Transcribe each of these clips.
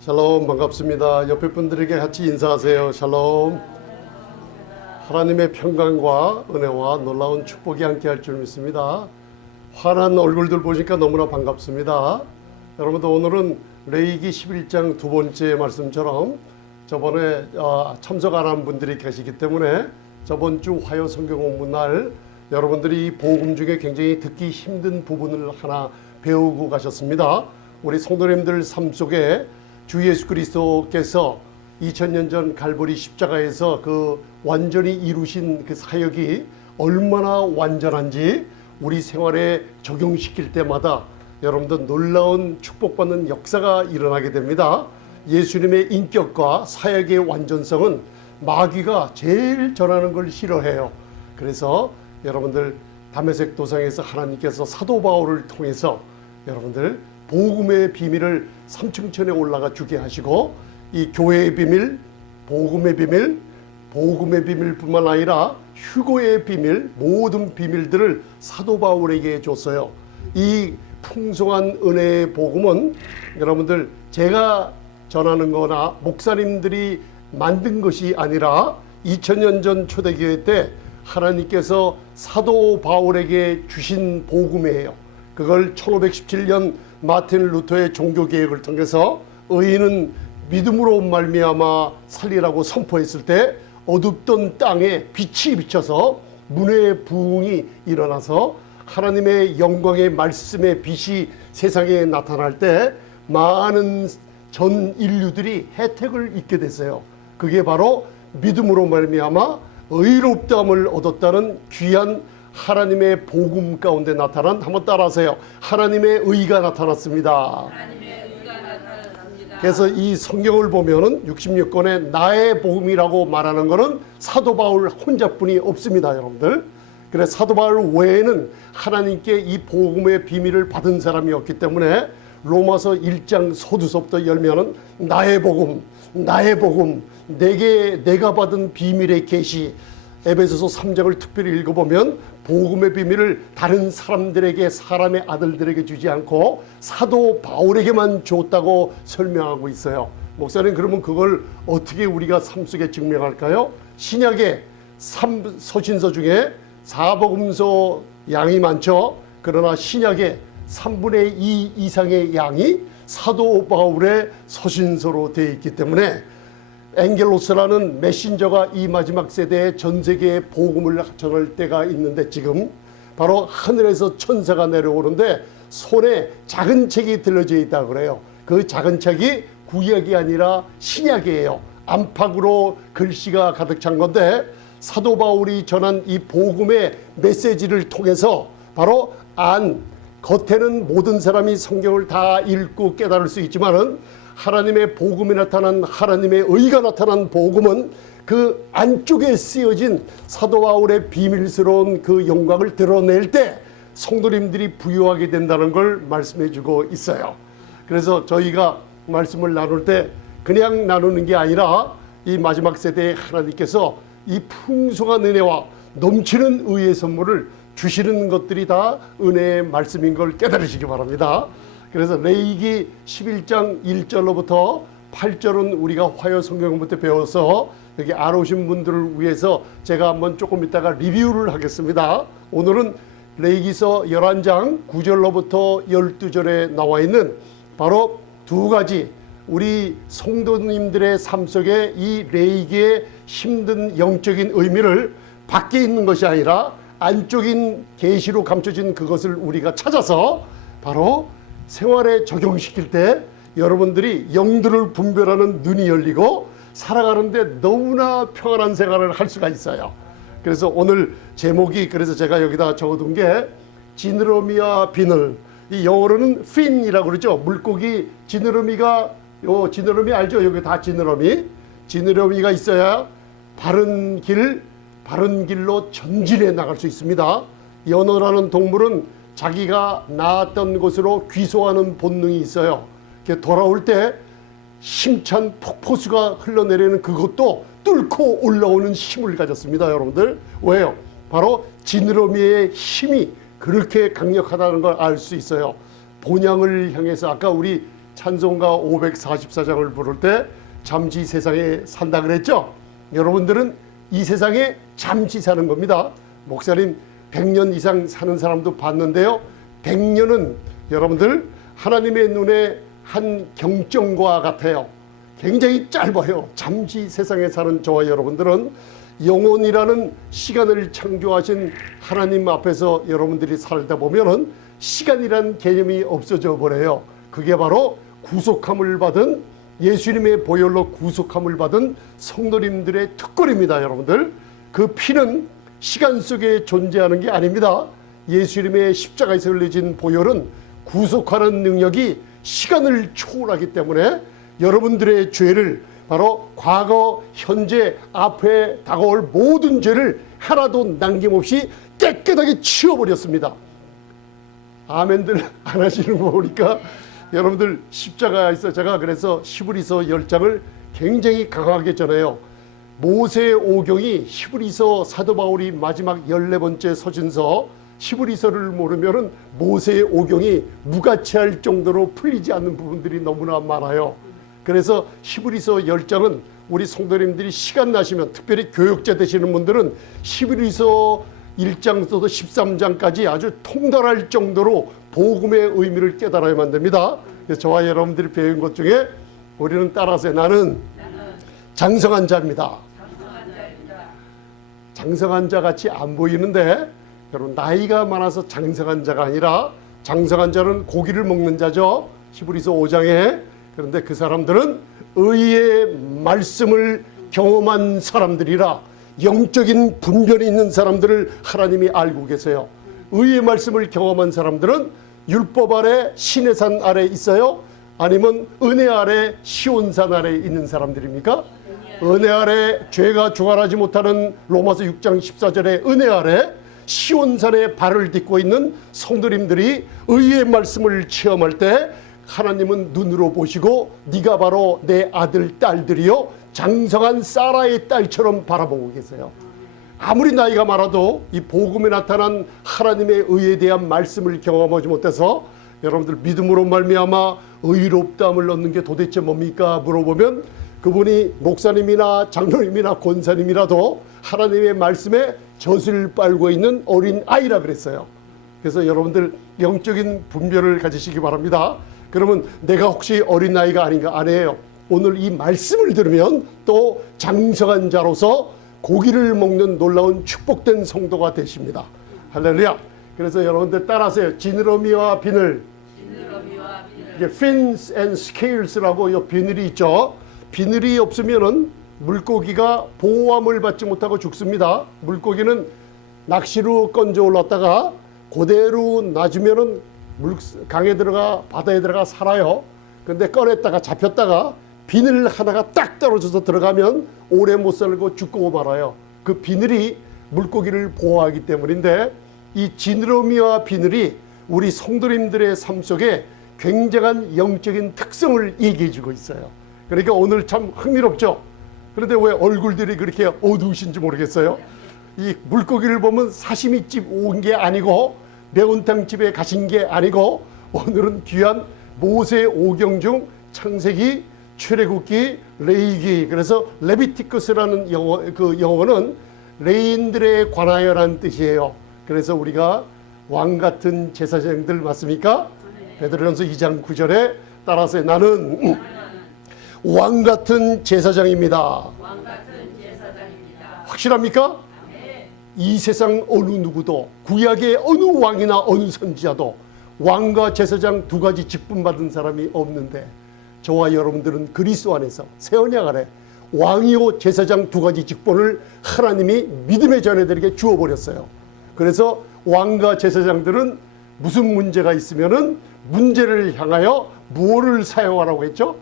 샬롬, 반갑습니다. 옆에 분들에게 같이 인사하세요. 샬롬. 하나님의 평강과 은혜와 놀라운 축복이 함께할 줄 믿습니다. 환한 얼굴들 보니까 너무나 반갑습니다. 여러분들, 오늘은 레위기 11장 두 번째 말씀처럼 저번에 참석 안 한 분들이 계시기 때문에 저번 주 화요 성경 공부 날 여러분들이 이 복음 중에 굉장히 듣기 힘든 부분을 하나 배우고 가셨습니다. 우리 성도님들 삶 속에 주 예수 그리스도께서 2000년 전 갈보리 십자가에서 그 완전히 이루신 그 사역이 얼마나 완전한지 우리 생활에 적용시킬 때마다 여러분들 놀라운 축복받는 역사가 일어나게 됩니다. 예수님의 인격과 사역의 완전성은 마귀가 제일 전하는 걸 싫어해요. 그래서 여러분들 다메섹 도상에서 하나님께서 사도 바울을 통해서 여러분들 복음의 비밀을 삼층천에 올라가 주게 하시고 이 교회의 비밀, 복음의 비밀뿐만 아니라 휴거의 비밀, 모든 비밀들을 사도 바울에게 줬어요. 이 풍성한 은혜의 복음은 여러분들 제가 전하는 거나 목사님들이 만든 것이 아니라 2000년 전 초대교회 때 하나님께서 사도 바울에게 주신 복음이에요. 그걸 1517년 마틴 루터의 종교개혁을 통해서 의인은 믿음으로 말미암아 살리라고 선포했을 때 어둡던 땅에 빛이 비쳐서 문의 부흥이 일어나서 하나님의 영광의 말씀의 빛이 세상에 나타날 때 많은 전 인류들이 혜택을 입게 됐어요. 그게 바로 믿음으로 말미암아 의롭다함을 얻었다는 귀한 하나님의 복음 가운데 나타난, 한번 따라하세요. 하나님의 의가 나타났습니다. 그래서 이 성경을 보면은 66권에 나의 복음이라고 말하는 것은 사도 바울 혼자뿐이 없습니다, 여러분들. 그래서 사도 바울 외에는 하나님께 이 복음의 비밀을 받은 사람이 없기 때문에 로마서 1장 서두서부터 열면은 나의 복음, 내가 받은 비밀의 계시, 에베소서 3장을 특별히 읽어보면 복음의 비밀을 다른 사람들에게, 사람의 아들들에게 주지 않고 사도 바울에게만 줬다고 설명하고 있어요. 목사님, 그러면 그걸 어떻게 우리가 삶 속에 증명할까요? 신약의 서신서 중에 사복음서 양이 많죠. 그러나 신약의 3분의 2 이상의 양이 사도 바울의 서신서로 되어 있기 때문에 앵겔로스라는 메신저가 이 마지막 세대에 전 세계에 복음을 전할 때가 있는데, 지금 바로 하늘에서 천사가 내려오는데 손에 작은 책이 들려져 있다고 그래요. 그 작은 책이 구약이 아니라 신약이에요. 안팎으로 글씨가 가득 찬 건데, 사도 바울이 전한 이 복음의 메시지를 통해서 바로 겉에는 모든 사람이 성경을 다 읽고 깨달을 수 있지만은 하나님의 복음이 나타난, 하나님의 의가 나타난 복음은 그 안쪽에 쓰여진 사도 바울의 비밀스러운 그 영광을 드러낼 때 성도님들이 부유하게 된다는 걸 말씀해 주고 있어요. 그래서 저희가 말씀을 나눌 때 그냥 나누는 게 아니라 이 마지막 세대에 하나님께서 이 풍성한 은혜와 넘치는 의의 선물을 주시는 것들이 다 은혜의 말씀인 걸 깨달으시기 바랍니다. 그래서 레위기 11장 1절로부터 8절은 우리가 화요 성경부터 배워서 여기 안 오신 분들을 위해서 제가 한번 조금 이따가 리뷰를 하겠습니다. 오늘은 레위기서 11장 9절로부터 12절에 나와 있는 바로 두 가지 우리 성도님들의 삶 속에 이 레위기의 힘든 영적인 의미를 밖에 있는 것이 아니라 안쪽인 계시로 감춰진 그것을 우리가 찾아서 바로 생활에 적용시킬 때 여러분들이 영들을 분별하는 눈이 열리고 살아가는데 너무나 평안한 생활을 할 수가 있어요. 그래서 오늘 제목이, 그래서 제가 여기다 적어둔 게 지느러미와 비늘, 이 영어로는 fin이라고 그러죠. 물고기 지느러미가, 요 지느러미 알죠? 여기 다 지느러미가 있어야 바른 길로 전진해 나갈 수 있습니다. 연어라는 동물은 자기가 낳았던 곳으로 귀소하는 본능이 있어요. 돌아올 때 힘찬 폭포수가 흘러내리는 그것도 뚫고 올라오는 힘을 가졌습니다, 여러분들. 왜요? 바로 지느러미의 힘이 그렇게 강력하다는 걸 알 수 있어요. 본향을 향해서, 아까 우리 찬송가 544장을 부를 때 잠시 세상에 산다 그랬죠. 여러분들은 이 세상에 잠시 사는 겁니다. 목사님 100년 이상 사는 사람도 봤는데요, 100년은 여러분들 하나님의 눈에 한 경정과 같아요. 굉장히 짧아요. 잠시 세상에 사는 저와 여러분들은 영혼이라는 시간을 창조하신 하나님 앞에서 여러분들이 살다 보면은 시간이란 개념이 없어져 버려요. 그게 바로 구속함을 받은, 예수님의 보혈로 구속함을 받은 성도님들의 특권입니다. 여러분들, 그 피는 시간 속에 존재하는 게 아닙니다. 예수님의 십자가에서 흘려진 보혈은 구속하는 능력이 시간을 초월하기 때문에 여러분들의 죄를, 바로 과거, 현재, 앞에 다가올 모든 죄를 하나도 남김없이 깨끗하게 치워버렸습니다. 아멘들 안 하시는 거 보니까 여러분들 십자가에서 제가 그래서 히브리서 10장을 굉장히 강하게 전해요. 모세의 오경이 히브리서 사도 바울이 마지막 14번째 서신서 히브리서를 모르면은 모세의 오경이 무가치할 정도로 풀리지 않는 부분들이 너무나 많아요. 그래서 히브리서 10장은 우리 성도님들이 시간 나시면, 특별히 교육자 되시는 분들은 히브리서 1장부터 13장까지 아주 통달할 정도로 복음의 의미를 깨달아야만 됩니다. 그래서 저와 여러분들이 배운 것 중에 우리는 따라서 나는 장성한 자입니다. 장성한 자 같이 안 보이는데 여러분, 나이가 많아서 장성한 자가 아니라, 장성한 자는 고기를 먹는 자죠. 히브리서 5장에. 그런데 그 사람들은 의의 말씀을 경험한 사람들이라, 영적인 분별이 있는 사람들을 하나님이 알고 계세요. 의의 말씀을 경험한 사람들은 율법 아래 신의 산 아래 있어요? 아니면 은혜 아래 시온산 아래 있는 사람들입니까? 은혜 아래 죄가 주관하지 못하는 로마서 6장 14절에 은혜 아래 시온산에 발을 딛고 있는 성도님들이 의의 말씀을 체험할 때 하나님은 눈으로 보시고 네가 바로 내 아들 딸들이요 장성한 사라의 딸처럼 바라보고 계세요. 아무리 나이가 많아도 이 복음에 나타난 하나님의 의에 대한 말씀을 경험하지 못해서 여러분들 믿음으로 말미암아 의롭다함을 얻는 게 도대체 뭡니까 물어보면, 그분이 목사님이나 장로님이나 권사님이라도 하나님의 말씀에 젖을 빨고 있는 어린 아이라 그랬어요. 그래서 여러분들 영적인 분별을 가지시기 바랍니다. 그러면 내가 혹시 어린 아이가 아닌가? 아니에요. 오늘 이 말씀을 들으면 또 장성한 자로서 고기를 먹는 놀라운 축복된 성도가 되십니다. 할렐루야. 그래서 여러분들 따라하세요. 지느러미와 비늘. 이게 fins and scales라고 이 비늘이 있죠. 비늘이 없으면은 물고기가 보호함을 받지 못하고 죽습니다. 물고기는 낚시로 건져 올랐다가 그대로 놔주면은 강에 들어가 바다에 들어가 살아요. 근데 꺼냈다가 잡혔다가 비늘 하나가 딱 떨어져서 들어가면 오래 못 살고 죽고 말아요. 그 비늘이 물고기를 보호하기 때문인데, 이 지느러미와 비늘이 우리 성도님들의 삶 속에 굉장한 영적인 특성을 얘기해 주고 있어요. 그러니까 오늘 참 흥미롭죠. 그런데 왜 얼굴들이 그렇게 어두우신지 모르겠어요. 이 물고기를 보면 사시미집 온 게 아니고 매운탕집에 가신 게 아니고, 오늘은 귀한 모세 오경 중 창세기, 출애굽기, 레위기, 그래서 레비티쿠스라는 영어는 레인들에 관하여라는 뜻이에요. 그래서 우리가 왕 같은 제사장들 맞습니까? 베드로전서 2장 9절에 따라서 나는 왕 같은 제사장입니다. 확실합니까? 이 세상 어느 누구도, 구약의 어느 왕이나 어느 선지자도 왕과 제사장 두 가지 직분 받은 사람이 없는데, 저와 여러분들은 그리스도 안에서 새 언약 아래 왕이요 제사장 두 가지 직분을 하나님이 믿음의 자녀들에게 주어버렸어요. 그래서 왕과 제사장들은 무슨 문제가 있으면은 문제를 향하여 무엇을 사용하라고 했죠?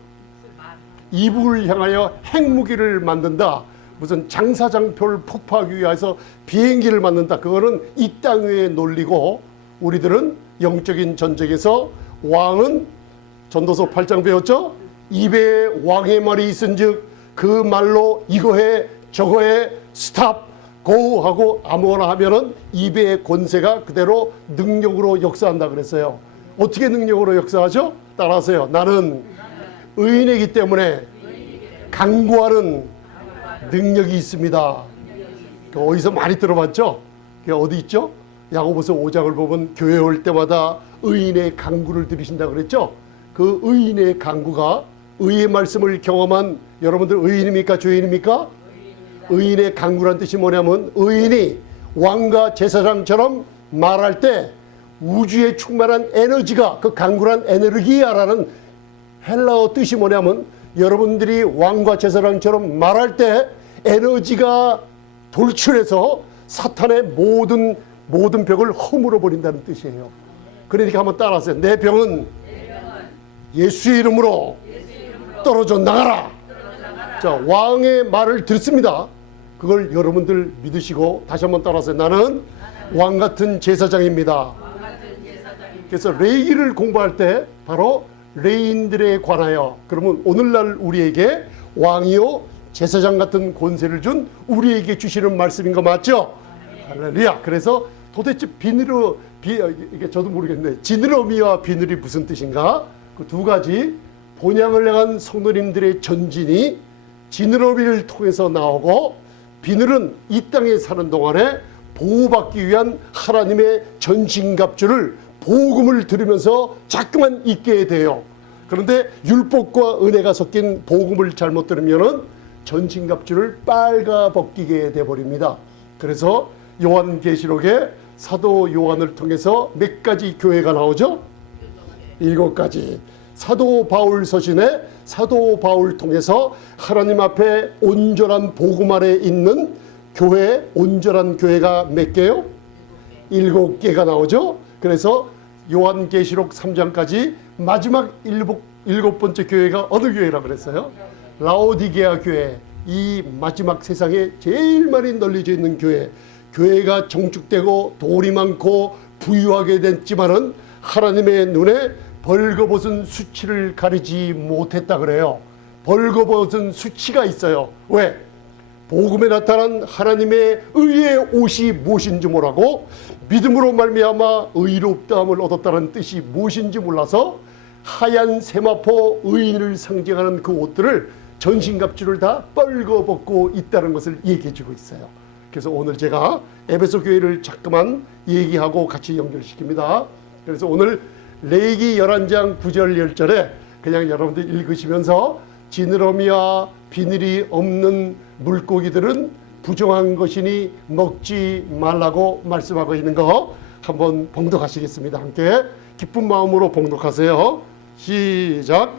이북을 향하여 핵무기를 만든다. 무슨 장사장표를 폭파하기 위해서 비행기를 만든다. 그거는 이 땅 위에 논리고, 우리들은 영적인 전쟁에서 왕은 전도서 8장 배웠죠? 입에 왕의 말이 있은즉 그 말로 이거 해 저거 해 스탑 고 하고 아무거나 하면은 입의 권세가 그대로 능력으로 역사한다 그랬어요. 어떻게 능력으로 역사하죠? 따라하세요. 나는 의인이기 때문에 강구하는 능력이 있습니다. 어디서 많이 들어봤죠? 어디 있죠? 야고보서 5장을 보면 교회 올 때마다 의인의 강구를 들으신다 그랬죠? 그 의인의 강구가 의의 말씀을 경험한 여러분들 의인입니까? 죄인입니까? 의인의 강구란 뜻이 뭐냐면 의인이 왕과 제사장처럼 말할 때 우주에 충만한 에너지가 그 강구란 에너기야라는 헬라어 뜻이 뭐냐면 여러분들이 왕과 제사장처럼 말할 때 에너지가 돌출해서 사탄의 모든 벽을 허물어 버린다는 뜻이에요. 그러니까 한번 따라하세요. 내 병은 예수의 이름으로 떨어져 나가라. 자, 왕의 말을 듣습니다. 그걸 여러분들 믿으시고 다시 한번 따라하세요. 나는 왕 같은 제사장입니다. 그래서 레위기를 공부할 때 바로 레인들에 관하여, 그러면 오늘날 우리에게 왕이요 제사장 같은 권세를 준 우리에게 주시는 말씀인 거 맞죠? 할렐루야. 그래서 도대체 이게 저도 모르겠네. 지느러미와 비늘이 무슨 뜻인가? 그 두 가지 본향을 향한 성도님들의 전진이 지느러미를 통해서 나오고, 비늘은 이 땅에 사는 동안에 보호받기 위한 하나님의 전신갑주를 복음을 들으면서 자꾸만 잊게 돼요. 그런데 율법과 은혜가 섞인 복음을 잘못 들으면은 전신갑주를 빨가벗기게 돼버립니다. 그래서 요한계시록에 사도 요한을 통해서 몇 가지 교회가 나오죠? 7가지. 사도 바울 서신에 사도 바울 통해서 하나님 앞에 온전한 복음 아래 있는 교회, 온전한 교회가 몇 개요? 7개가 나오죠. 그래서 요한계시록 3장까지 마지막 7번째 교회가 어느 교회라고 그랬어요? 라오디게아 교회. 이 마지막 세상에 제일 많이 널려져 있는 교회. 교회가 정축되고 돈이 많고 부유하게 됐지만은 하나님의 눈에 벌거벗은 수치를 가리지 못했다 그래요. 벌거벗은 수치가 있어요. 왜? 복음에 나타난 하나님의 의의 옷이 무엇인지 모르고 믿음으로 말미암아 의롭다함을 얻었다는 뜻이 무엇인지 몰라서 하얀 세마포 의인을 상징하는 그 옷들을 전신갑주를 다 뻘거벗고 있다는 것을 얘기해 주고 있어요. 그래서 오늘 제가 에베소 교회를 자꾸만 얘기하고 같이 연결시킵니다. 그래서 오늘 레위기 11장 9절 10절에 그냥 여러분들 읽으시면서 지느러미와 비늘이 없는 물고기들은 부정한 것이니 먹지 말라고 말씀하고 있는 거 한번 봉독하시겠습니다. 함께 기쁜 마음으로 봉독하세요. 시작.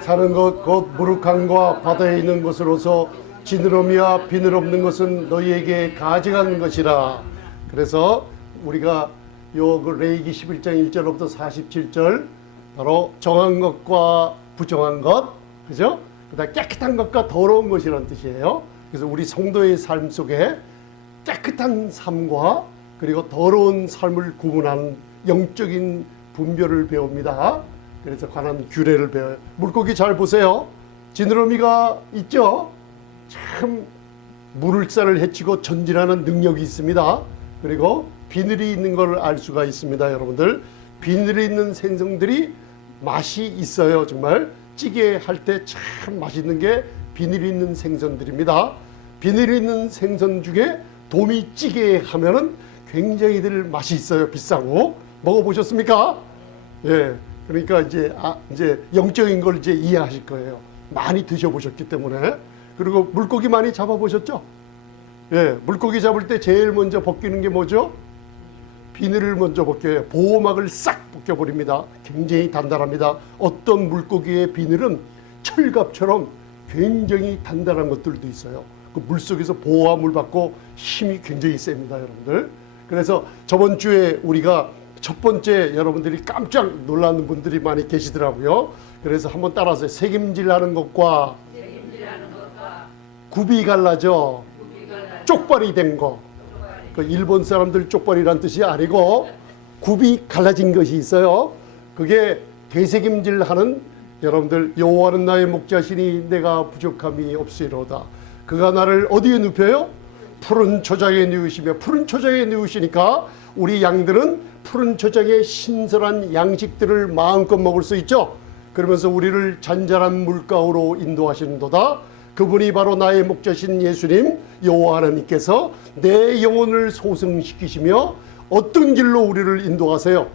사는 것 곧 무릇함과 바다에 있는 것으로서 지느러미와 비늘 없는 것은 너희에게 가증한 것이라. 그래서 우리가 그 레위기 11장 1절부터 47절 바로 정한 것과 부정한 것, 그죠? 그다음 깨끗한 것과 더러운 것이라는 뜻이에요. 그래서 우리 성도의 삶 속에 깨끗한 삶과 그리고 더러운 삶을 구분하는 영적인 분별을 배웁니다. 그래서 관한 규례를 배워요. 물고기 잘 보세요. 지느러미가 있죠? 참 물살을 헤치고 전진하는 능력이 있습니다. 그리고 비늘이 있는 걸 알 수가 있습니다. 여러분들, 비늘이 있는 생선들이 맛이 있어요. 정말 찌개 할 때 참 맛있는 게 비늘이 있는 생선들입니다. 비늘이 있는 생선 중에 도미찌개 하면은 굉장히들 맛이 있어요. 비싸고. 먹어보셨습니까? 예. 그러니까 이제 영적인 걸 이제 이해하실 거예요. 많이 드셔보셨기 때문에. 그리고 물고기 많이 잡아보셨죠? 예, 물고기 잡을 때 제일 먼저 벗기는 게 뭐죠? 비늘을 먼저 벗겨요. 보호막을 싹 벗겨버립니다. 굉장히 단단합니다. 어떤 물고기의 비늘은 철갑처럼 굉장히 단단한 것들도 있어요. 그 물속에서 보호함을 받고 힘이 굉장히 셉니다, 여러분들. 그래서 저번 주에 우리가 첫 번째 여러분들이 깜짝 놀라는 분들이 많이 계시더라고요. 그래서 한번 따라서 색임질하는 것과 굽이 갈라져 쪽발이 된 거. 그 일본 사람들 쪽발이란 뜻이 아니고 굽이 갈라진 것이 있어요. 그게 되새김질하는 여러분들, 여호와는 나의 목자시니 내가 부족함이 없으리로다. 그가 나를 어디에 눕혀요? 푸른 초장에 누우시며, 푸른 초장에 누우시니까 우리 양들은 푸른 초장의 신선한 양식들을 마음껏 먹을 수 있죠. 그러면서 우리를 잔잔한 물가로 인도하시는도다. 그분이 바로 나의 목자신 예수님 여호와 하나님께서 내 영혼을 소생시키시며 어떤 길로 우리를 인도하세요?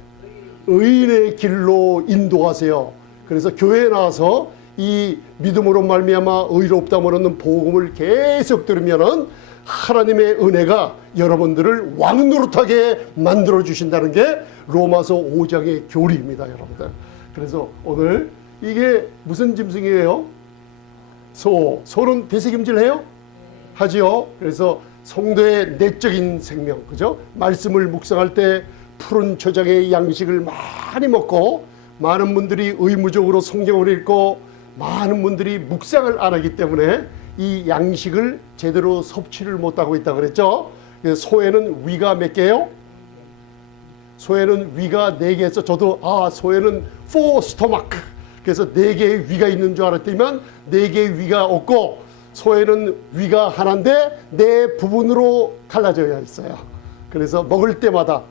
의인의 길로 인도하세요. 그래서 교회에 나와서 이 믿음으로 말미암아 의롭다함을 얻는 복음을 계속 들으면은 하나님의 은혜가 여러분들을 왕노릇하게 만들어 주신다는 게 로마서 5장의 교리입니다, 여러분들. 그래서 오늘 이게 무슨 짐승이에요? 소는 되새김질해요? 하지요. 그래서 성도의 내적인 생명, 그죠? 말씀을 묵상할 때 푸른 초장의 양식을 많이 먹고, 많은 분들이 의무적으로 성경을 읽고 많은 분들이 묵상을 안 하기 때문에 이 양식을 제대로 섭취를 못하고 있다고 그랬죠. 소에는 위가 몇 개요? 소에는 위가 4개에서 저도 소에는 4 stomach, 그래서 4개의 위가 있는 줄 알았더니만 4개의 위가 없고, 소에는 위가 하나인데 4 부분으로 갈라져 있어요. 그래서 먹을 때마다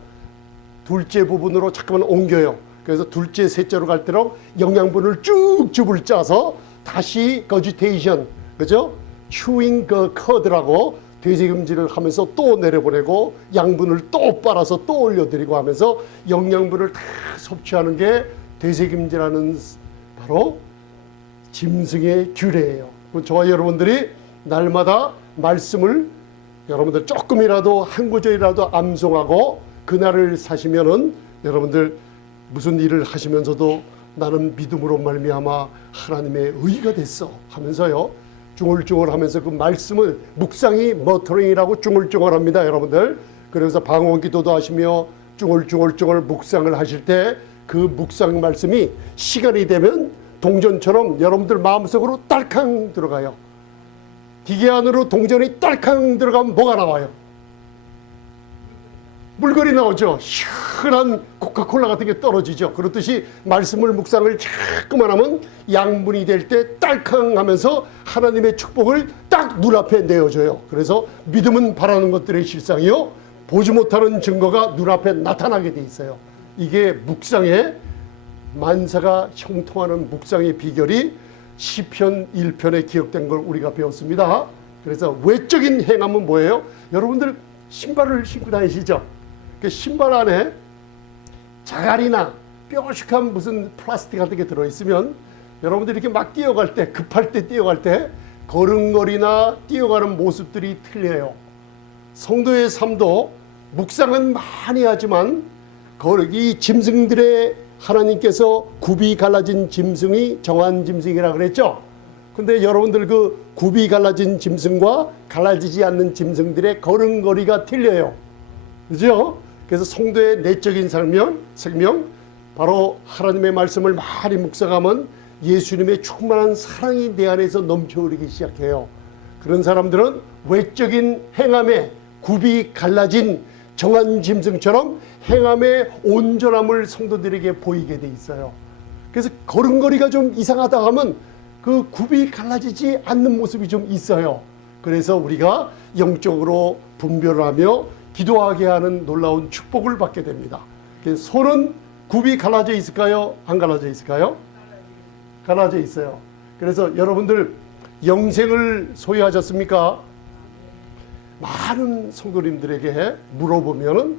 둘째 부분으로 잠깐만 옮겨요. 그래서 둘째, 셋째로 갈 때로 영양분을 쭉쭉을 짜서 다시 거지테이션, 그죠? chewing 그 curd라고 되새김질을 하면서 또 내려보내고 양분을 또 빨아서 또 올려드리고 하면서 영양분을 다 섭취하는 게 되새김질하는 바로 짐승의 규례예요. 저와 여러분들이 날마다 말씀을 여러분들 조금이라도 한 구절이라도 암송하고 그날을 사시면은 여러분들 무슨 일을 하시면서도 나는 믿음으로 말미암아 하나님의 의가 됐어 하면서요, 중얼중얼하면서 그 말씀을 묵상이 머터링이라고 중얼중얼합니다, 여러분들. 그래서 방언기도도 하시며 중얼중얼 묵상을 하실 때 그 묵상 말씀이 시간이 되면 동전처럼 여러분들 마음속으로 딸캉 들어가요. 기계 안으로 동전이 딸캉 들어가면 뭐가 나와요? 물건이 나오죠. 시원한 코카콜라 같은 게 떨어지죠. 그렇듯이 말씀을 묵상을 자꾸만 하면 양분이 될 때 딸캉 하면서 하나님의 축복을 딱 눈앞에 내어줘요. 그래서 믿음은 바라는 것들의 실상이요, 보지 못하는 증거가 눈앞에 나타나게 돼 있어요. 이게 묵상의 만사가 형통하는 묵상의 비결이 시편 1편에 기록된 걸 우리가 배웠습니다. 그래서 외적인 행함은 뭐예요? 여러분들 신발을 신고 다니시죠? 그 신발 안에 자갈이나 뾰족한 무슨 플라스틱 같은 게 들어있으면 여러분들이 이렇게 막 뛰어갈 때, 급할 때 뛰어갈 때 걸음걸이나 뛰어가는 모습들이 틀려요. 성도의 삶도 묵상은 많이 하지만 이 짐승들의 하나님께서 굽이 갈라진 짐승이 정한 짐승이라 그랬죠. 근데 여러분들 그 굽이 갈라진 짐승과 갈라지지 않는 짐승들의 걸음걸이가 틀려요. 그죠? 그래서 성도의 내적인 생명, 바로 하나님의 말씀을 많이 묵상하면 예수님의 충만한 사랑이 내 안에서 넘쳐흐르기 시작해요. 그런 사람들은 외적인 행함에 굽이 갈라진 정한 짐승처럼 행함의 온전함을 성도들에게 보이게 돼 있어요. 그래서 걸음걸이가 좀 이상하다 하면 그 굽이 갈라지지 않는 모습이 좀 있어요. 그래서 우리가 영적으로 분별을 하며 기도하게 하는 놀라운 축복을 받게 됩니다. 손은 굽이 갈라져 있을까요? 안 갈라져 있을까요? 갈라져 있어요. 그래서 여러분들 영생을 소유하셨습니까? 많은 성도님들에게 물어보면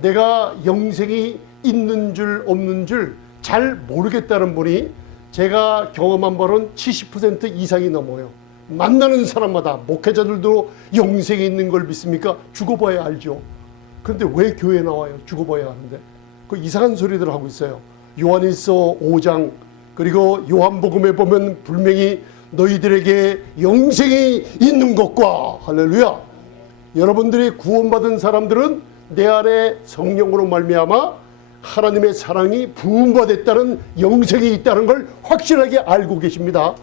내가 영생이 있는 줄 없는 줄 잘 모르겠다는 분이 제가 경험한 바로는 70% 이상이 넘어요. 만나는 사람마다 목회자들도 영생이 있는 걸 믿습니까? 죽어봐야 알죠. 그런데 왜 교회에 나와요? 죽어봐야 하는데. 그 이상한 소리들 하고 있어요. 요한일서 5장 그리고 요한복음에 보면 분명히 너희들에게 영생이 있는 것과 할렐루야. 여러분들이 구원받은 사람들은 내 안에 성령으로 말미암아 하나님의 사랑이 부음받았다는 영생이 있다는 걸 확실하게 알고 계십니다.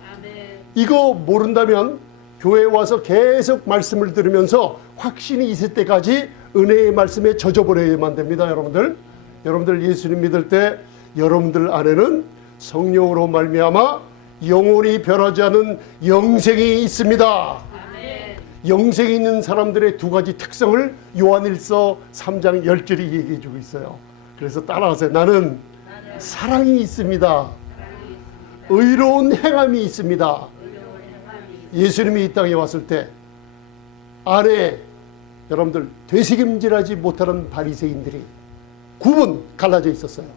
이거 모른다면 교회에 와서 계속 말씀을 들으면서 확신이 있을 때까지 은혜의 말씀에 젖어버려야만 됩니다. 여러분들 예수님 믿을 때 여러분들 안에는 성령으로 말미암아 영원히 변하지 않은 영생이 있습니다. 영생이 있는 사람들의 두 가지 특성을 요한일서 3장 10절이 얘기해 주고 있어요. 그래서 따라하세요. 나는 사랑이 있습니다. 의로운 행함이 있습니다. 예수님이 이 땅에 왔을 때 안에 여러분들 되새김질하지 못하는 바리새인들이 구분 갈라져 있었어요.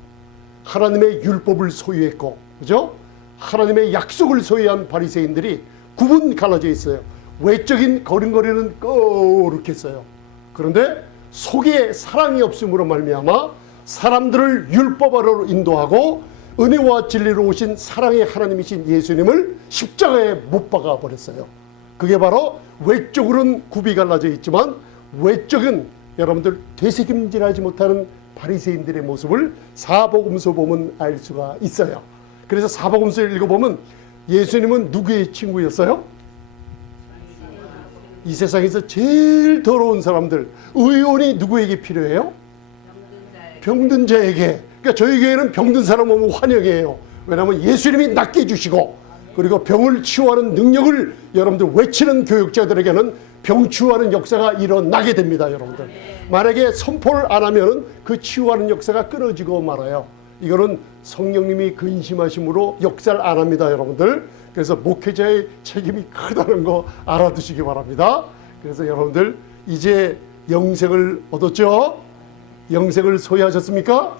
하나님의 율법을 소유했고, 그죠? 하나님의 약속을 소유한 바리새인들이 구분 갈라져 있어요. 외적인 거린거리는 거룩했어요. 그런데 속에 사랑이 없음으로 말미암아 사람들을 율법 아래로 인도하고 은혜와 진리로 오신 사랑의 하나님이신 예수님을 십자가에 못 박아 버렸어요. 그게 바로 외적으로는 굽이 갈라져 있지만 외적은 여러분들 되새김질하지 못하는 바리새인들의 모습을 사복음서 보면 알 수가 있어요. 그래서 사복음서를 읽어보면 예수님은 누구의 친구였어요? 이 세상에서 제일 더러운 사람들, 의원이 누구에게 필요해요? 병든 자에게. 그러니까 저희 교회는 병든 사람 오면 환영해요. 왜냐하면 예수님이 낫게 해주시고, 그리고 병을 치유하는 능력을 여러분들 외치는 교육자들에게는 병 치유하는 역사가 일어나게 됩니다. 여러분들 만약에 선포를 안 하면 그 치유하는 역사가 끊어지고 말아요. 이거는 성령님이 근심하심으로 역사를 안 합니다. 여러분들 그래서 목회자의 책임이 크다는 거 알아두시기 바랍니다. 그래서 여러분들 이제 영생을 얻었죠? 영생을 소유하셨습니까?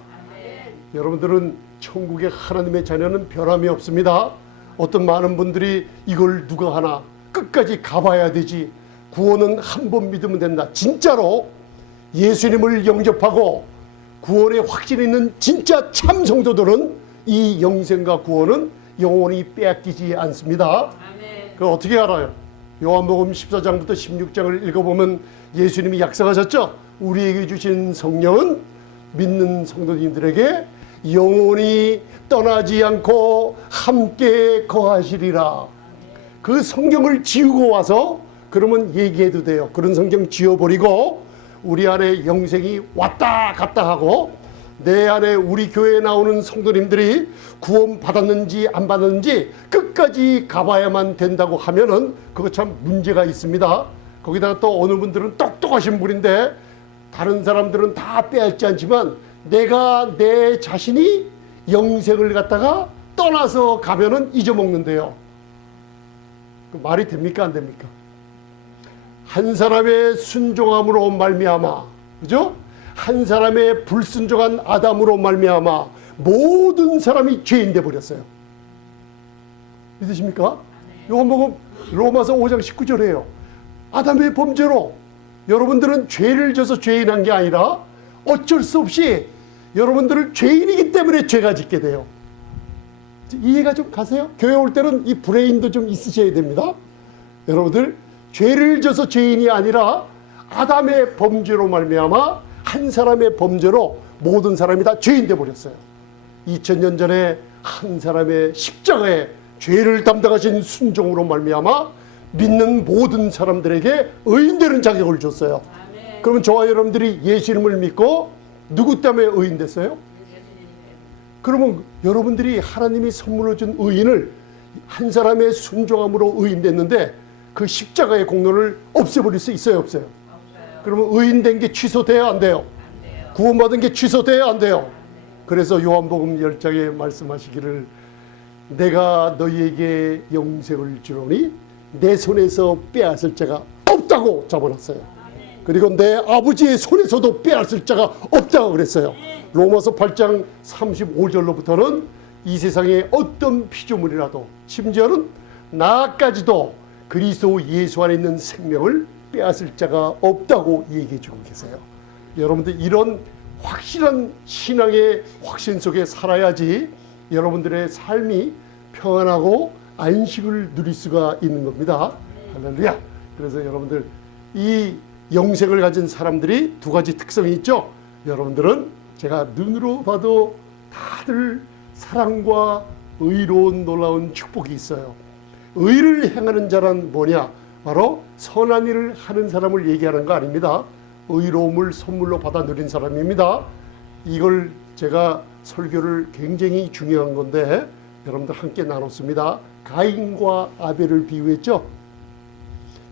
여러분들은 천국의 하나님의 자녀는 변함이 없습니다. 어떤 많은 분들이 이걸 누가 하나 끝까지 가봐야 되지, 구원은 한 번 믿으면 된다. 진짜로 예수님을 영접하고 구원에 확신 있는 진짜 참 성도들은 이 영생과 구원은 영원히 빼앗기지 않습니다. 그걸 어떻게 알아요? 요한복음 14장부터 16장을 읽어보면 예수님이 약속하셨죠. 우리에게 주신 성령은 믿는 성도님들에게 영원히 떠나지 않고 함께 거하시리라. 그 성경을 지우고 와서 그러면 얘기해도 돼요. 그런 성경 지워버리고 우리 안에 영생이 왔다 갔다 하고 내 안에 우리 교회에 나오는 성도님들이 구원 받았는지 안 받았는지 끝까지 가봐야만 된다고 하면은 그거 참 문제가 있습니다. 거기다가 또 어느 분들은 똑똑하신 분인데 다른 사람들은 다 빼앗지 않지만 내가 내 자신이 영생을 갖다가 떠나서 가면은 잊어먹는데요. 그 말이 됩니까 안 됩니까? 한 사람의 순종함으로 말미암아, 그죠? 한 사람의 불순종한 아담으로 말미암아 모든 사람이 죄인 돼 버렸어요. 믿으십니까? 요한복음 로마서 5장 19절이에요. 아담의 범죄로 여러분들은 죄를 져서 죄인한 게 아니라 어쩔 수 없이 여러분들은 죄인이기 때문에 죄가 짓게 돼요. 이해가 좀 가세요? 교회 올 때는 이 브레인도 좀 있으셔야 됩니다. 여러분들 죄를 져서 죄인이 아니라 아담의 범죄로 말미암아 한 사람의 범죄로 모든 사람이 다 죄인 돼 버렸어요. 2000년 전에 한 사람의 십자가에 죄를 담당하신 순종으로 말미암아 믿는 모든 사람들에게 의인되는 자격을 줬어요. 그러면 저와 여러분들이 예수님을 믿고 누구 때문에 의인 됐어요? 그러면 여러분들이 하나님이 선물로 준 의인을 한 사람의 순종함으로 의인 됐는데 그 십자가의 공로를 없애버릴 수 있어요, 없어요? 그러면 의인된 게 취소돼야 안 돼요? 구원받은 게 취소돼야 안 돼요? 그래서 요한복음 10장에 말씀하시기를 내가 너희에게 영생을 주노니 내 손에서 빼앗을 자가 없다고 잡아놨어요. 그리고 내 아버지의 손에서도 빼앗을 자가 없다고 그랬어요. 로마서 8장 35절로부터는 이 세상에 어떤 피조물이라도 심지어는 나까지도 그리스도 예수 안에 있는 생명을 빼앗을 자가 없다고 얘기해 주고 계세요. 여러분들 이런 확실한 신앙의 확신 속에 살아야지 여러분들의 삶이 평안하고 안식을 누릴 수가 있는 겁니다. 할렐루야. 그래서 여러분들 이 영생을 가진 사람들이 두 가지 특성이 있죠. 여러분들은 제가 눈으로 봐도 다들 사랑과 의로운 놀라운 축복이 있어요. 의를 행하는 자란 뭐냐? 바로 선한 일을 하는 사람을 얘기하는 거 아닙니다. 의로움을 선물로 받아 누린 사람입니다. 이걸 제가 설교를 굉장히 중요한 건데 여러분들 함께 나눴습니다. 가인과 아벨을 비유했죠.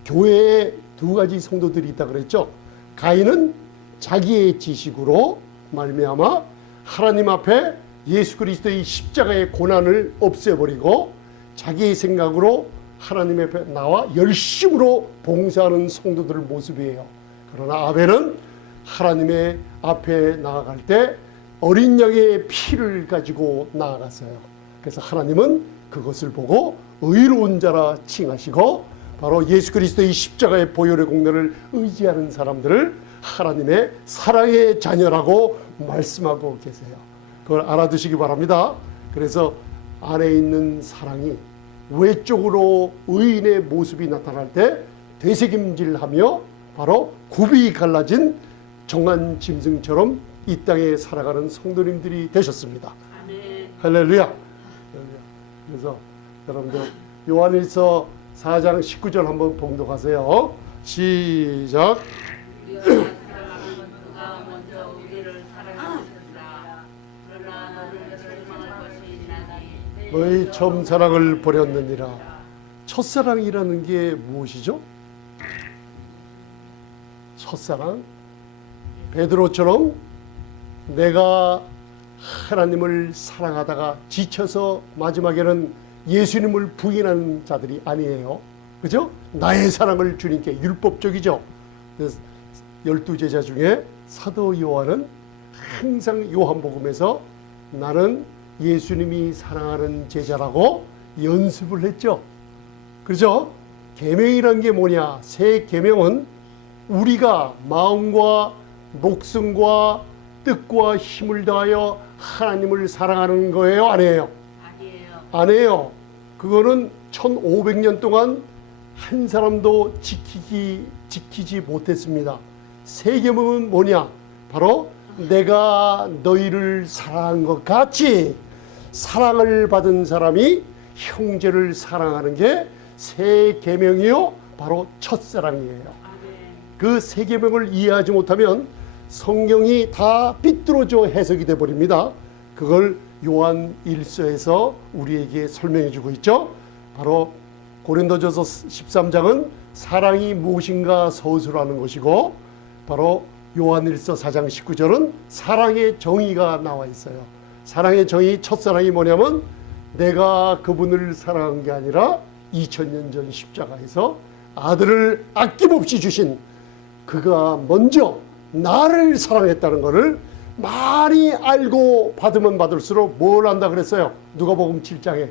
교회에 두 가지 성도들이 있다 그랬죠. 가인은 자기의 지식으로 말미암아 하나님 앞에 예수 그리스도의 십자가의 고난을 없애버리고 자기의 생각으로 하나님 앞에 나와 열심으로 봉사하는 성도들의 모습이에요. 그러나 아벨은 하나님의 앞에 나아갈 때 어린 양의 피를 가지고 나아갔어요. 그래서 하나님은 그것을 보고 의로운 자라 칭하시고 바로 예수 그리스도의 십자가의 보혈의 공로를 의지하는 사람들을 하나님의 사랑의 자녀라고 말씀하고 계세요. 그걸 알아두시기 바랍니다. 그래서 안에 있는 사랑이 외적으로 의인의 모습이 나타날 때 되새김질하며 바로 굽이 갈라진 정한 짐승처럼 이 땅에 살아가는 성도님들이 되셨습니다. 할렐루야. 그래서 여러분들 요한일서 4장 19절 한번 봉독하세요. 시작. 너희 처음 사랑을 버렸느니라. 첫사랑이라는 게 무엇이죠? 첫사랑? 베드로처럼 내가 하나님을 사랑하다가 지쳐서 마지막에는 예수님을 부인하는 자들이 아니에요. 그죠? 나의 사랑을 주님께 율법적이죠. 12제자 중에 사도 요한은 항상 요한복음에서 나는 예수님이 사랑하는 제자라고 연습을 했죠. 그렇죠? 계명이란 게 뭐냐? 새 계명은 우리가 마음과 목숨과 뜻과 힘을 다하여 하나님을 사랑하는 거예요? 아니에요? 아니에요. 그거는 1500년 동안 한 사람도 지키지 못했습니다. 새 계명은 뭐냐? 바로 내가 너희를 사랑한 것 같이 사랑을 받은 사람이 형제를 사랑하는 게 새 계명이요, 바로 첫사랑이에요. 그 새 계명을 이해하지 못하면 성경이 다 삐뚤어져 해석이 돼 버립니다. 그걸 요한 1서에서 우리에게 설명해 주고 있죠. 바로 고린도전서 13장은 사랑이 무엇인가 서술하는 것이고, 바로 요한 1서 4장 19절은 사랑의 정의가 나와 있어요. 사랑의 정의, 첫사랑이 뭐냐면 내가 그분을 사랑한 게 아니라 2000년 전 십자가에서 아들을 아낌없이 주신 그가 먼저 나를 사랑했다는 것을 많이 알고 받으면 받을수록 뭘 안다 그랬어요? 누가복음 7장에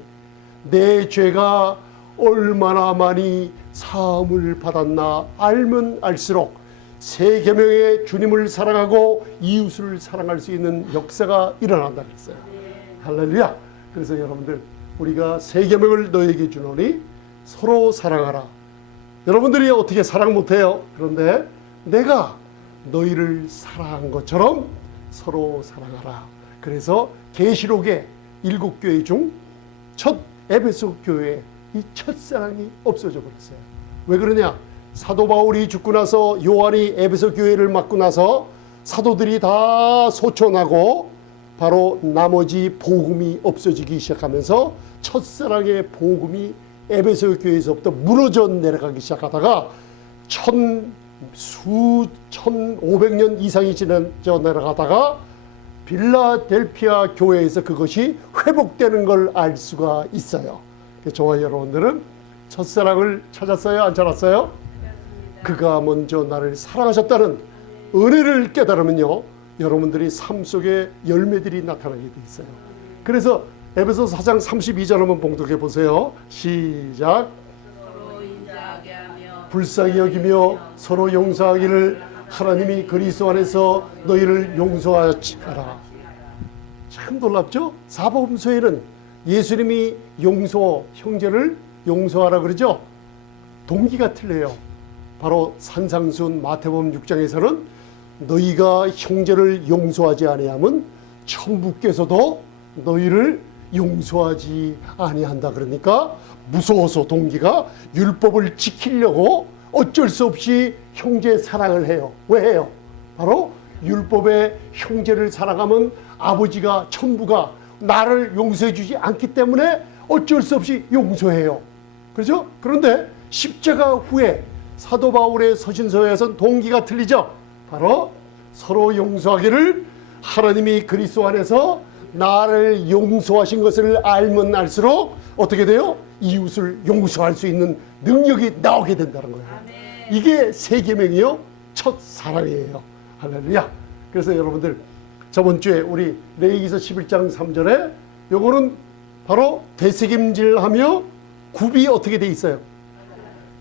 내 죄가 얼마나 많이 사함을 받았나 알면 알수록 새 계명의 주님을 사랑하고 이웃을 사랑할 수 있는 역사가 일어난다 그랬어요. 할렐루야. 그래서 여러분들, 우리가 새 계명을 너에게 주노니 서로 사랑하라. 여러분들이 어떻게 사랑 못해요? 그런데 내가 너희를 사랑한 것처럼 서로 사랑하라. 그래서 계시록의 7교회 중 첫 에베소 교회에 이 첫사랑이 없어져 버렸어요. 왜 그러냐? 사도 바울이 죽고 나서 요한이 에베소 교회를 맡고 나서 사도들이 다 소천하고 바로 나머지 복음이 없어지기 시작하면서 첫사랑의 복음이 에베소 교회에서부터 무너져 내려가기 시작하다가 1500년 이상이 지나져 내려가다가 빌라델피아 교회에서 그것이 회복되는 걸 알 수가 있어요. 저와 여러분들은 첫사랑을 찾았어요? 안 찾았어요? 그가 먼저 나를 사랑하셨다는 은혜를 깨달으면요, 여러분들이 삶 속에 열매들이 나타나게 돼 있어요. 그래서 에베소 4장 32절 한번 봉독해 보세요. 시작. 서로 인자하게 하며 불쌍히 여기며 서로 용서하기를 하나님이 그리스도 안에서 너희를 용서하라. 참 놀랍죠? 사복음서에는 예수님이 형제를 용서하라 그러죠. 동기가 틀려요. 바로 산상수훈 마태복음 6장에서는 너희가 형제를 용서하지 아니하면 천부께서도 너희를 용서하지 아니한다. 그러니까 무서워서 동기가 율법을 지키려고 어쩔 수 없이 형제 사랑을 해요. 왜 해요? 바로 율법의 형제를 사랑하면 아버지가 천부가 나를 용서해 주지 않기 때문에 어쩔 수 없이 용서해요. 그렇죠? 그런데 십자가 후에 사도 바울의 서신서에서는 동기가 틀리죠. 바로 서로 용서하기를 하나님이 그리스도 안에서 나를 용서하신 것을 알면 알수록 어떻게 돼요? 이웃을 용서할 수 있는 능력이 나오게 된다는 거예요. 이게 세 계명이요 첫 사랑이에요. 할렐루야. 그래서 여러분들 저번 주에 우리 레위기서 11장 3절에 요거는 바로 되새김질하며 굽이 어떻게 돼 있어요?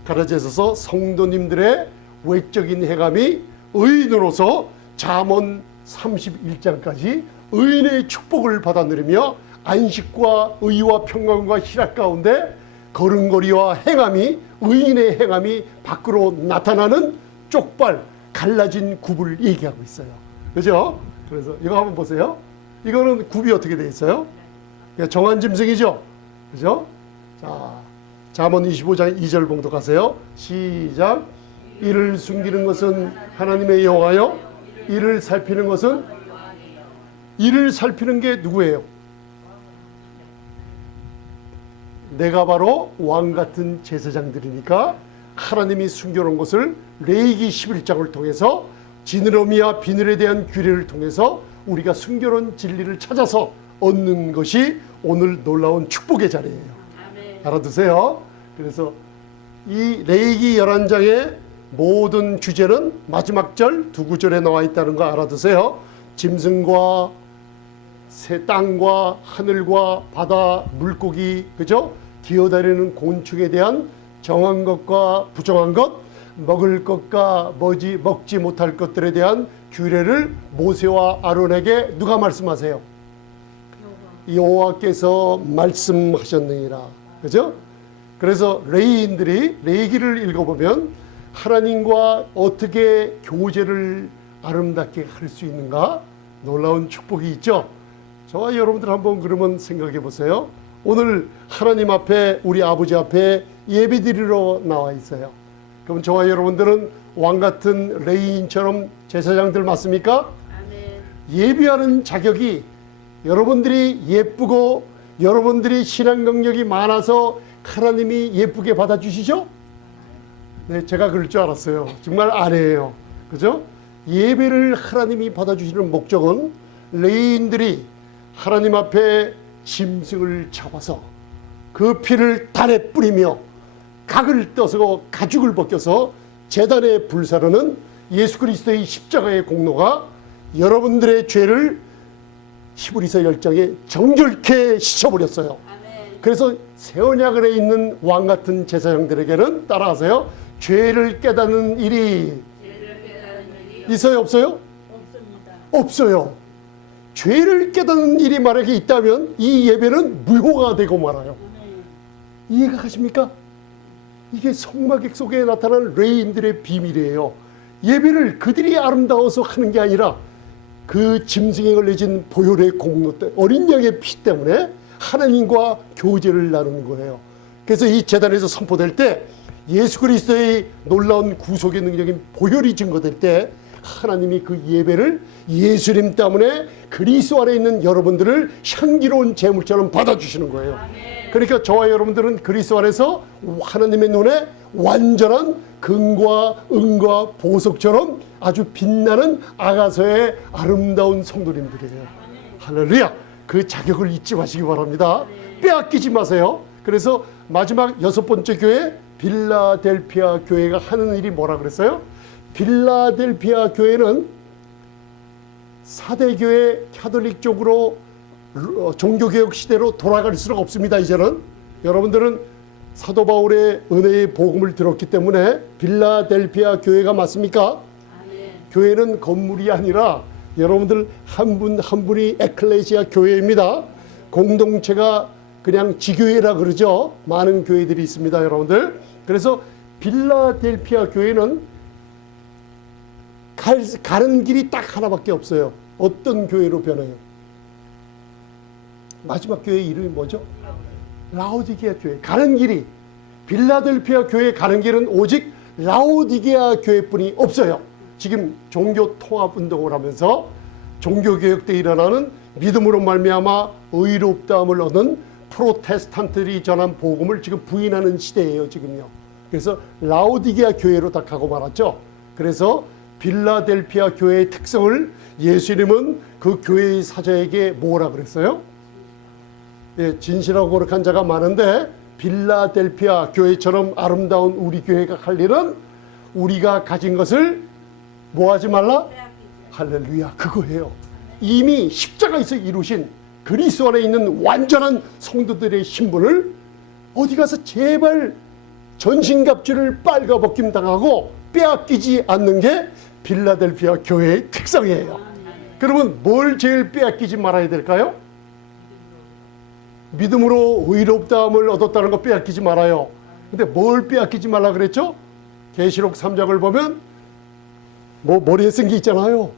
가르쳐 있어서 성도님들의 외적인 행함이 의인으로서 잠언 31장까지 의인의 축복을 받아 누리며 안식과 의와 평강과 희락 가운데 걸음걸이와 행함이 의인의 행함이 밖으로 나타나는 쪽발 갈라진 굽을 얘기하고 있어요. 그죠? 그래서 이거 한번 보세요. 이거는 굽이 어떻게 돼 있어요? 정한 짐승이죠. 그죠? 자, 잠언 25장 2절 봉독하세요. 시작. 이를 숨기는 것은 하나님의 여호와요. 이를 살피는 것은 이를 살피는 게 누구예요? 내가 바로 왕 같은 제사장들이니까 하나님이 숨겨놓은 것을 레위기 11장을 통해서 지느러미와 비늘에 대한 규례를 통해서 우리가 숨겨놓은 진리를 찾아서 얻는 것이 오늘 놀라운 축복의 자리예요. 알아두세요. 그래서 이 레위기 11장의 모든 주제는 마지막 절 두 구절에 나와 있다는 거 알아두세요. 짐승과 새 땅과 하늘과 바다 물고기, 그죠? 기어다니는 곤충에 대한 정한 것과 부정한 것, 먹을 것과 먹지 못할 것들에 대한 규례를 모세와 아론에게 누가 말씀하세요? 여호와께서 말씀하셨느니라. 그죠? 그래서 레위인들이 레위기를 읽어보면 하나님과 어떻게 교제를 아름답게 할 수 있는가 놀라운 축복이 있죠. 저와 여러분들 한번 그러면 생각해 보세요. 오늘 하나님 앞에 우리 아버지 앞에 예배드리러 나와 있어요. 그럼 저와 여러분들은 왕 같은 레위인처럼 제사장들 맞습니까? 아멘. 예배하는 자격이 여러분들이 예쁘고 여러분들이 신앙 능력이 많아서 하나님이 예쁘게 받아주시죠? 네, 제가 그럴 줄 알았어요. 정말 아니에요. 그죠? 예배를 하나님이 받아주시는 목적은 레위인들이 하나님 앞에 짐승을 잡아서 그 피를 단에 뿌리며 각을 떠서 가죽을 벗겨서 제단에 불사르는 예수 그리스도의 십자가의 공로가 여러분들의 죄를 히브리서 10장에 정결케 씻어버렸어요. 그래서 새 언약에 있는 왕 같은 제사장들에게는 따라하세요. 죄를 깨닫는 일이 있어요, 없어요? 없습니다. 없어요. 죄를 깨닫는 일이 만약에 있다면 이 예배는 무효가 되고 말아요. 이해가 가십니까? 이게 성막역 속에 나타난 레위인들의 비밀이에요. 예배를 그들이 아름다워서 하는 게 아니라 그 짐승에 걸려진 보혈의 공로 때 어린 양의 피 때문에 하나님과 교제를 나누는 거예요. 그래서 이 제단에서 선포될 때 예수 그리스도의 놀라운 구속의 능력인 보혈이 증거될 때 하나님이 그 예배를 예수님 때문에 그리스도 안에 있는 여러분들을 향기로운 제물처럼 받아주시는 거예요. 그러니까 저와 여러분들은 그리스도 안에서 하나님의 눈에 완전한 금과 은과 보석처럼 아주 빛나는 아가서의 아름다운 성도님들이에요. 할렐루야. 그 자격을 잊지 마시기 바랍니다. 빼앗기지 마세요. 그래서 마지막 6번째 교회 빌라델피아 교회가 하는 일이 뭐라 그랬어요? 빌라델피아 교회는 4대 교회 가톨릭 쪽으로 종교개혁 시대로 돌아갈 수가 없습니다. 이제는 여러분들은 사도 바울의 은혜의 복음을 들었기 때문에 빌라델피아 교회가 맞습니까? 아멘. 교회는 건물이 아니라 여러분들 한 분 한 분이 에클레시아 교회입니다. 공동체가 그냥 지교회라 그러죠. 많은 교회들이 있습니다, 여러분들. 그래서 빌라델피아 교회는 가는 길이 딱 하나밖에 없어요. 어떤 교회로 변해요? 마지막 교회 이름이 뭐죠? 라오디게아 교회. 가는 길이 빌라델피아 교회 가는 길은 오직 라오디게아 교회뿐이 없어요. 지금 종교 통합 운동을 하면서 종교개혁 때 일어나는 믿음으로 말미암아 의롭다함을 얻은 프로테스탄트들이 전한 복음을 지금 부인하는 시대예요, 지금요. 그래서 라오디게아 교회로 다 가고 말았죠. 그래서 빌라델피아 교회의 특성을 예수님은 그 교회의 사자에게 뭐라 그랬어요? 예, 진실하고 거룩한 자가 많은데 빌라델피아 교회처럼 아름다운 우리 교회가 할 일은 우리가 가진 것을 뭐 하지 말라? 할렐루야, 그거예요. 이미 십자가에서 이루신 그리스도 안에 있는 완전한 성도들의 신분을 어디 가서 제발 전신갑주를 빨가벗김 당하고 빼앗기지 않는 게 빌라델피아 교회의 특성이에요. 그러면 뭘 제일 빼앗기지 말아야 될까요? 믿음으로 의롭다함을 얻었다는 거 빼앗기지 말아요. 근데 뭘 빼앗기지 말라 그랬죠? 계시록 3장을 보면 뭐 머리에 쓴 게 있잖아요.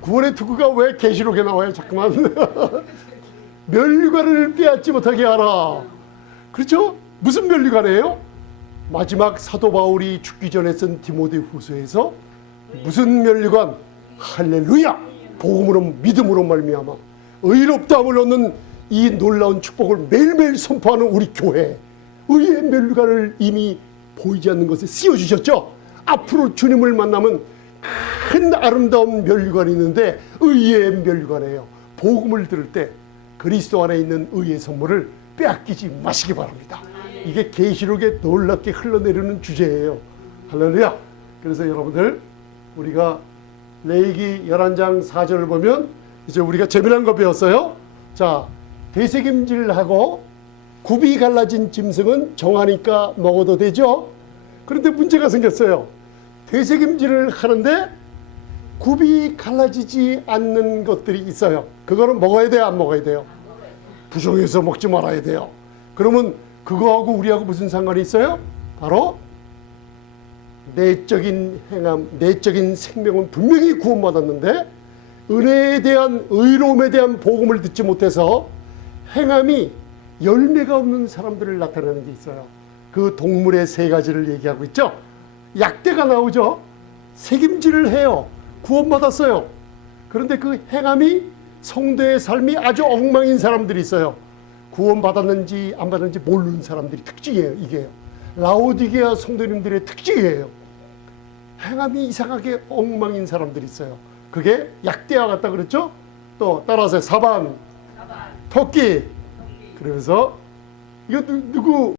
구원의 투구가 왜 계시록에 나와요? 잠깐만. 면류관을 빼앗지 못하게 하라. 그렇죠? 무슨 면류관이에요? 마지막 사도 바울이 죽기 전에 쓴 디모데 후서에서 무슨 면류관? 할렐루야! 복음으로 믿음으로 말미암아 의롭다함을 얻는 이 놀라운 축복을 매일매일 선포하는 우리 교회, 의의 면류관을 이미 보이지 않는 것에 씌워주셨죠. 앞으로 주님을 만나면 큰 아름다운 면류관이 있는데 의의 면류관이에요. 복음을 들을 때 그리스도 안에 있는 의의 선물을 빼앗기지 마시기 바랍니다. 이게 계시록에 놀랍게 흘러내리는 주제예요. 할렐루야. 그래서 여러분들, 우리가 레위기 11장 4절을 보면 이제 우리가 재미난 거 배웠어요. 자, 되새김질하고 굽이 갈라진 짐승은 정하니까 먹어도 되죠. 그런데 문제가 생겼어요. 되새김질을 하는데 굽이 갈라지지 않는 것들이 있어요. 그거는 먹어야 돼요, 안 먹어야 돼요? 부정해서 먹지 말아야 돼요. 그러면 그거하고 우리하고 무슨 상관이 있어요? 바로 내적인 행함, 내적인 생명은 분명히 구원받았는데 은혜에 대한, 의로움에 대한 복음을 듣지 못해서 행함이 열매가 없는 사람들을 나타내는 게 있어요. 그 동물의 세 가지를 얘기하고 있죠. 약대가 나오죠. 책임질을 해요. 구원받았어요. 그런데 그 행함이, 성도의 삶이 아주 엉망인 사람들이 있어요. 구원받았는지 안 받았는지 모르는 사람들이 특징이에요. 이게요. 라오디게아 성도님들의 특징이에요. 행함이 이상하게 엉망인 사람들이 있어요. 그게 약대와 같다 그랬죠. 또 따라서 사반, 토끼. 그러면서 이거 누구